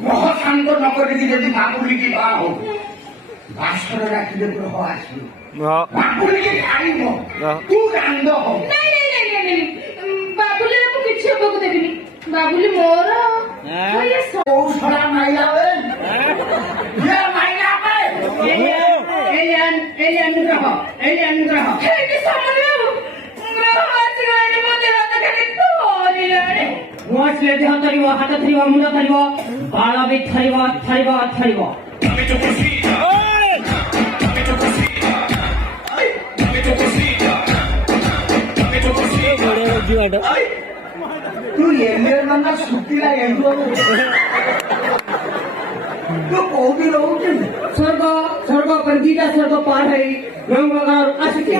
গ্রহ শান্ত নগরীকে যদি বাবুলিকে দেওয়া হোক ভাস্কর রাখিলে গ্রহ আসবে বাবুলিকে খাইব তু কান্দ হোক ବାବୁଲି ମୁଁ କିଛି ହବାକୁ ଦେବିନି ବାବୁଲି ମୋର କୌଶଳା ମାଇଲା ମାଇଲା ଏଇ ଅନୁଗ୍ରହ ହେଇକି ସମୟ ଗ୍ରହ ଆସିଗଲାଣି ମୋ ଦେହ ତ ଖାଲି ଥରିଲାଣି ମୁଁ ଆସିଲେ ଦେହ ଥରିବ ହାତ ଥରିବ ମୁଣ୍ଡ ଥରିବ ବାଳ ବି ଥରିବ ତୁ ଏମେ ମାନେ ଶୁଖିଲା ଏଠୁ ତୁ କୋଉଠି ରହୁଛୁ ସ୍ୱର୍ଗ पर ଦିଟା ସ୍ୱର୍ଗ ପାର ହେଇ ଆସିଛି